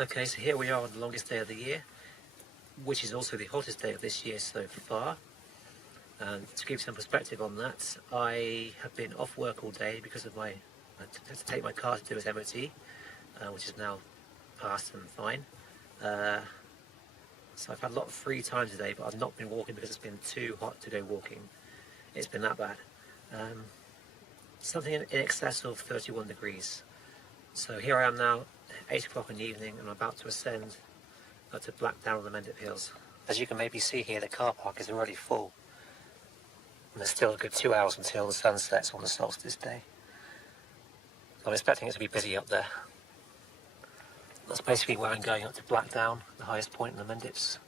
Okay, so here we are on the longest day of the year, which is also the hottest day of this year so far. To give some perspective on that, I have been off work all day because of my to take my car to do its MOT, which is now passed and fine. So I've had a lot of free time today, but I've not been walking because it's been too hot to go walking. It's been that bad. Something in excess of 31 degrees. So here I am now, 8 o'clock in the evening, and I'm about to ascend to Blackdown the Mendip Hills. As you can maybe see here, the car park is already full. And there's still a good 2 hours until the sun sets on the solstice day. I'm expecting it to be busy up there. That's basically where I'm going, up to Blackdown, the highest point in the Mendips.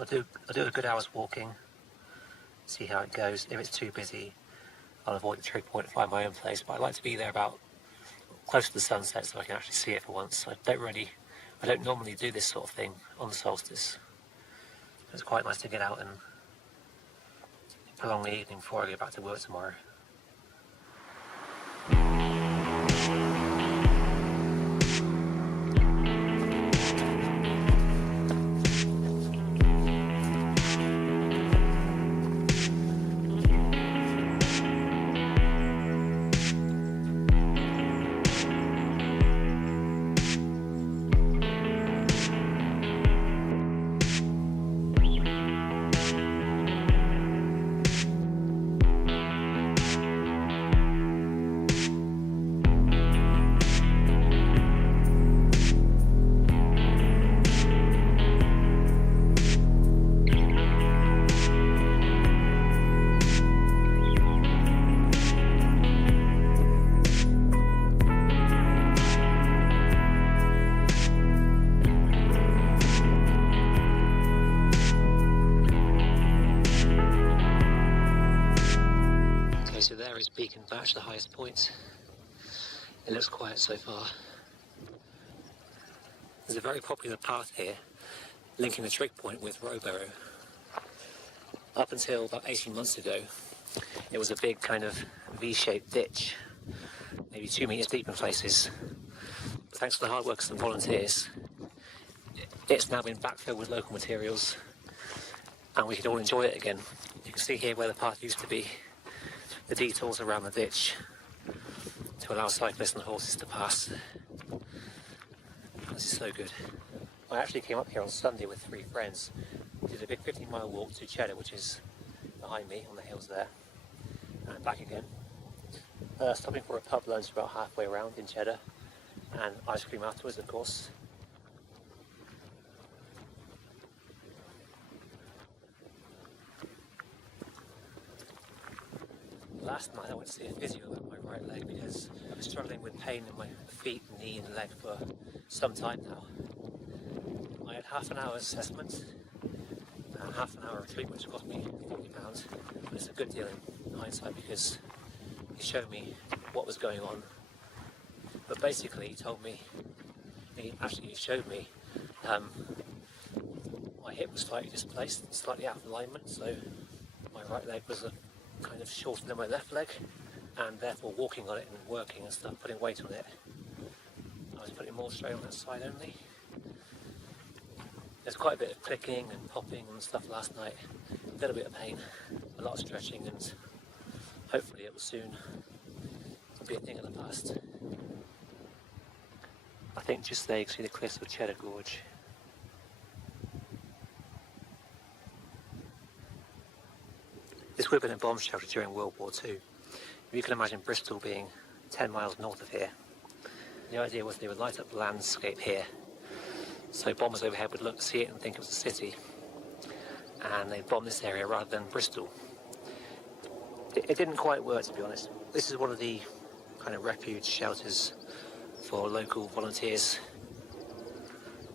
I'll do a good hour's walking, see how it goes. If it's too busy, I'll avoid the trig point and find my own place. But I like to be there about close to the sunset so I can actually see it for once. I don't normally do this sort of thing on the solstice. It's quite nice to get out and prolong the evening before I go back to work tomorrow. So there is Beacon Batch, the highest point. It looks quiet so far. There's a very popular path here linking the trig point with Rowbarrow. Up until about 18 months ago, it was a big kind of V-shaped ditch, maybe 2 metres deep in places. But thanks to the hard work of some volunteers, it's now been backfilled with local materials and we can all enjoy it again. You can see here where the path used to be, the detours around the ditch to allow cyclists and horses to pass. This is so good. I actually came up here on Sunday with 3 friends. We did a big 15-mile walk to Cheddar, which is behind me on the hills there, and back again. Stopping for a pub lunch about halfway around in Cheddar, and ice cream afterwards, of course. Last night I went to see a physio about my right leg because I was struggling with pain in my feet, knee and leg for some time now. I had half an hour's assessment and half an hour of treatment, which cost me £40. But it's a good deal in hindsight because he showed me what was going on. But basically he showed me my hip was slightly displaced, slightly out of alignment, so my right leg was kind of shorter than my left leg, and therefore walking on it and working and stuff, putting weight on it, I was putting more strain on that side only. There's quite a bit of clicking and popping and stuff last night, a little bit of pain, a lot of stretching, and hopefully it will soon be a thing of the past. I think just there you can see the cliffs of Cheddar Gorge. This would have been a bomb shelter during World War II. If you can imagine Bristol being 10 miles north of here. The idea was they would light up the landscape here, so bombers overhead would see it and think it was a city, and they'd bomb this area rather than Bristol. It didn't quite work, to be honest. This is one of the kind of refuge shelters for local volunteers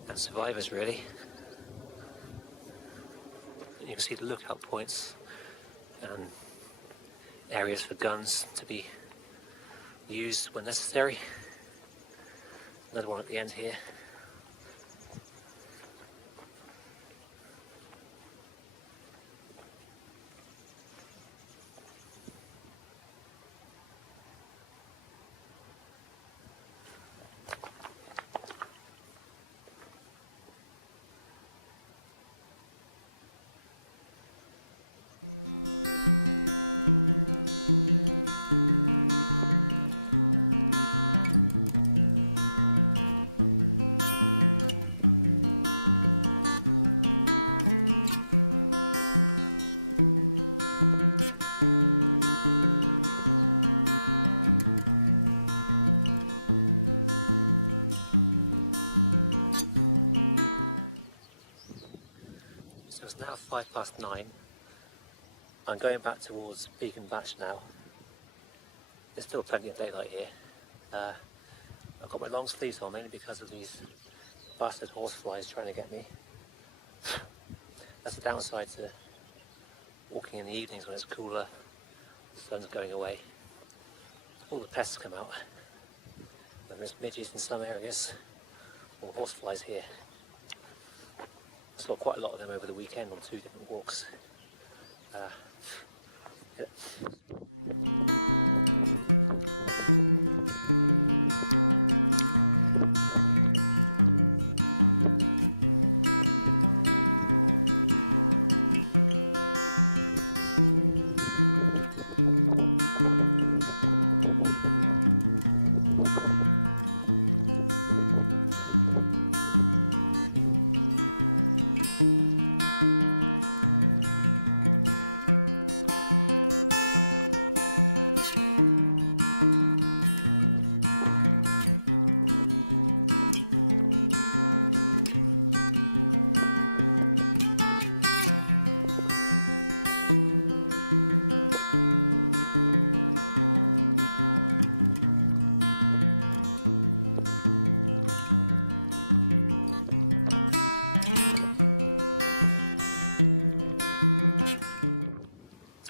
and survivors, really. You can see the lookout points. Areas for guns to be used when necessary. Another one at the end here. 9:05. I'm going back towards Beacon Batch now. There's still plenty of daylight here. I've got my long sleeves on mainly because of these bastard horseflies trying to get me. That's the downside to walking in the evenings when it's cooler, the sun's going away. All the pests come out. And there's midges in some areas, or horseflies here. Saw quite a lot of them over the weekend on 2 different walks. Yep.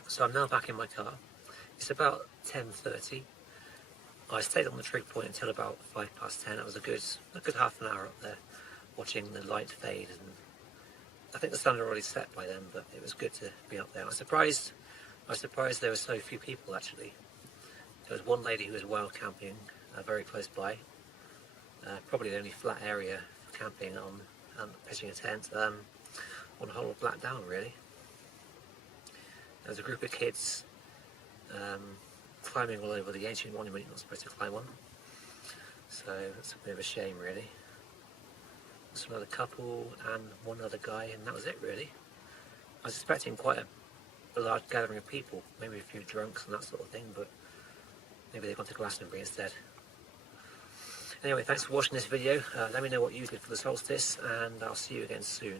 So I'm now back in my car. It's about 10:30. I stayed on the trig point until about 10:05. That was a good half an hour up there, watching the light fade. And I think the sun had already set by then, but it was good to be up there. I was surprised there were so few people actually. There was one lady who was wild camping very close by. Probably the only flat area camping on pitching a tent on the whole of Black Down really. There's a group of kids climbing all over the ancient monument you're not supposed to climb on. So that's a bit of a shame really. There's another couple and one other guy, and that was it really. I was expecting quite a large gathering of people, maybe a few drunks and that sort of thing, but maybe they got to Glastonbury instead. Anyway, thanks for watching this video. Let me know what you think for the solstice, and I'll see you again soon.